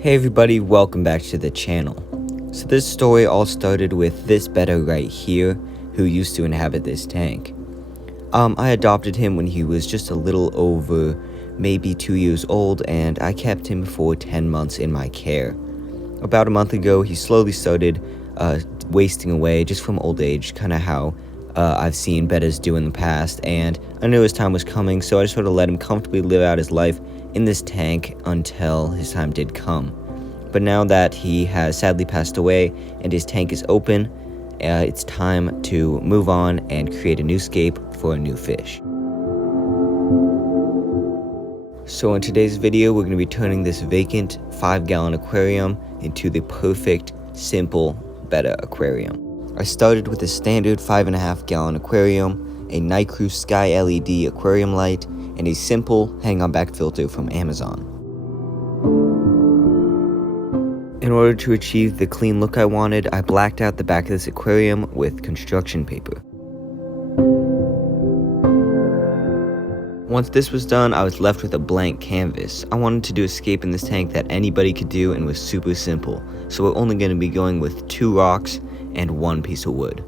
Hey everybody, welcome back to the channel. So this story all started with this Betta right here, who used to inhabit this tank. I adopted him when he was just a little over maybe 2 years old, and I kept him for 10 months in my care. About a month ago, he slowly started wasting away just from old age, kind of how I've seen Bettas do in the past, and I knew his time was coming, so I just sort of let him comfortably live out his life in this tank until his time did come. But now that he has sadly passed away and his tank is open, it's time to move on and create a new scape for a new fish. So in today's video, we're going to be turning this vacant 5-gallon aquarium into the perfect, simple Betta aquarium. I started with a standard 5.5-gallon aquarium, a Night Crew Sky LED aquarium light, and a simple hang-on-back filter from Amazon. In order to achieve the clean look I wanted, I blacked out the back of this aquarium with construction paper. Once this was done, I was left with a blank canvas. I wanted to do a scape in this tank that anybody could do and was super simple, so we're only going to be going with 2 rocks and 1 piece of wood.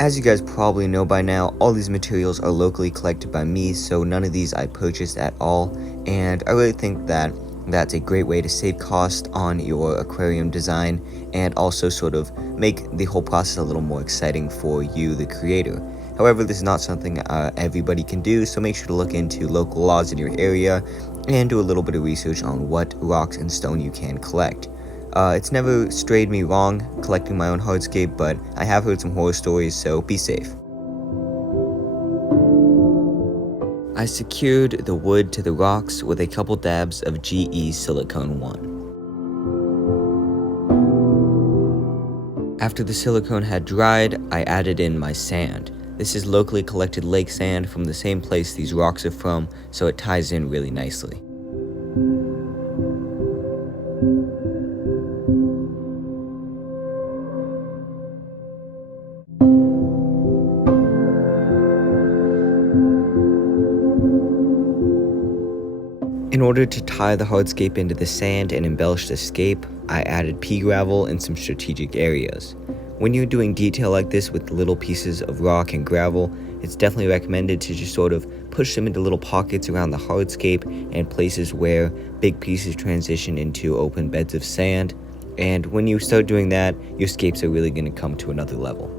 As you guys probably know by now, all these materials are locally collected by me, so none of these I purchased at all, and I really think that that's a great way to save cost on your aquarium design and also sort of make the whole process a little more exciting for you, the creator. However, this is not something everybody can do, so make sure to look into local laws in your area and do a little bit of research on what rocks and stone you can collect. It's never strayed me wrong collecting my own hardscape, but I have heard some horror stories, so be safe. I secured the wood to the rocks with a couple dabs of GE Silicone 1. After the silicone had dried, I added in my sand. This is locally collected lake sand from the same place these rocks are from, so it ties in really nicely. In order to tie the hardscape into the sand and embellish the scape, I added pea gravel in some strategic areas. When you're doing detail like this with little pieces of rock and gravel, it's definitely recommended to just sort of push them into little pockets around the hardscape and places where big pieces transition into open beds of sand. And when you start doing that, your scapes are really going to come to another level.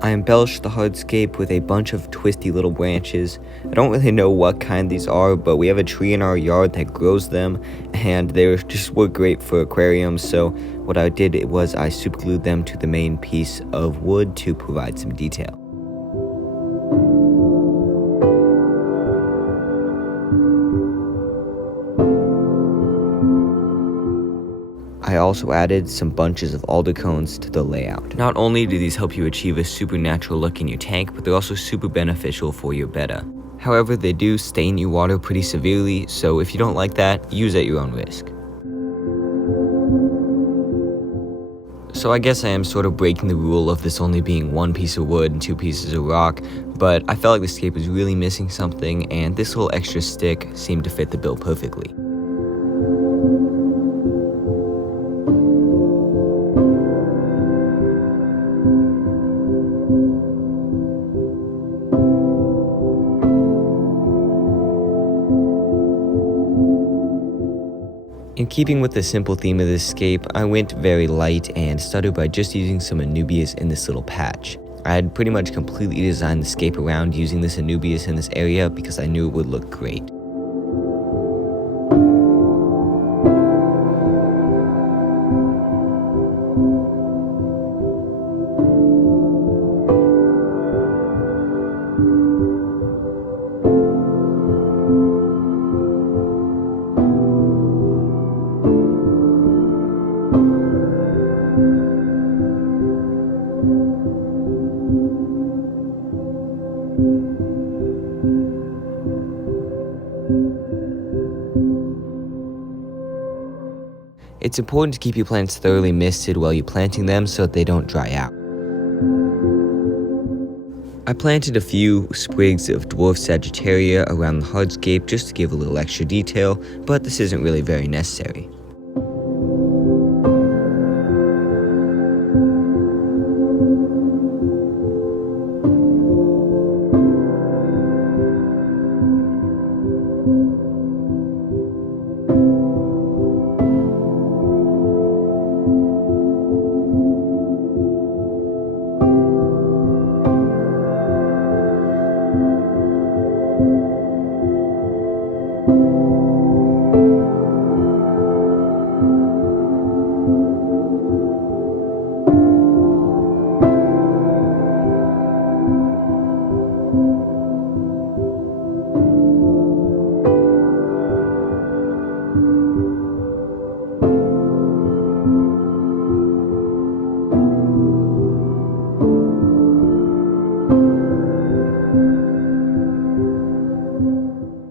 I embellished the hardscape with a bunch of twisty little branches. I don't really know what kind these are, but we have a tree in our yard that grows them, and they just work great for aquariums, so what I did was I super glued them to the main piece of wood to provide some detail. I also added some bunches of alder cones to the layout. Not only do these help you achieve a supernatural look in your tank, but they're also super beneficial for your Betta. However, they do stain your water pretty severely, so if you don't like that, use at your own risk. So I guess I am sort of breaking the rule of this only being 1 piece of wood and 2 pieces of rock, but I felt like the scape was really missing something, and this little extra stick seemed to fit the bill perfectly. In keeping with the simple theme of this scape, I went very light and started by just using some Anubias in this little patch. I had pretty much completely designed the scape around using this Anubias in this area because I knew it would look great. It's important to keep your plants thoroughly misted while you're planting them so that they don't dry out. I planted a few sprigs of dwarf Sagittaria around the hardscape just to give a little extra detail, but this isn't really very necessary.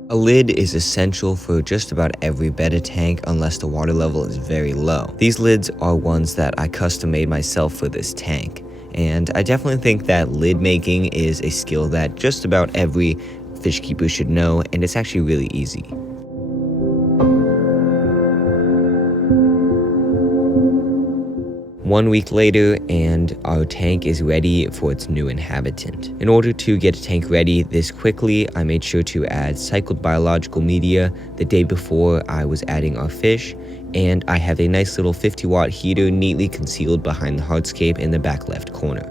A lid is essential for just about every Betta tank unless the water level is very low. These lids are ones that I custom made myself for this tank, and I definitely think that lid making is a skill that just about every fish keeper should know, and it's actually really easy. One week later, and our tank is ready for its new inhabitant. In order to get a tank ready this quickly, I made sure to add cycled biological media the day before I was adding our fish, and I have a nice little 50-watt heater neatly concealed behind the hardscape in the back left corner.